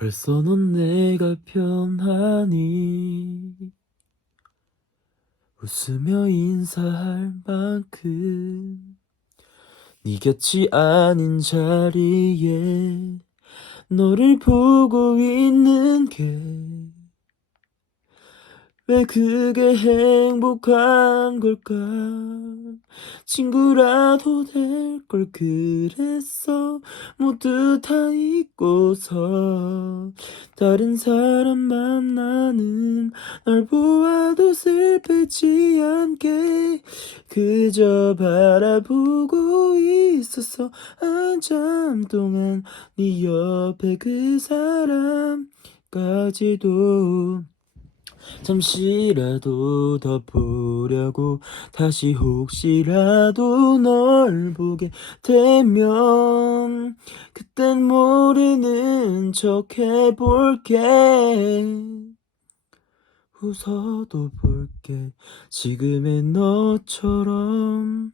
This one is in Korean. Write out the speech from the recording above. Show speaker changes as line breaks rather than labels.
벌써 넌 내가 편하니. 웃으며 인사할 만큼 네 곁이 아닌 자리에 너를 보고 있는 게 왜 그게 행복한 걸까? 친구라도 될 걸 그랬어. 모두 다 잊고서 다른 사람 만나는 널 보아도 슬프지 않게. 그저 바라보고 있었어. 한참 동안 네 옆에 그 사람까지도 잠시라도 더 보려고 다시 혹시라도 널 보게 되면 그땐 모르는 척 해볼게. 웃어도 볼게. 지금의 너처럼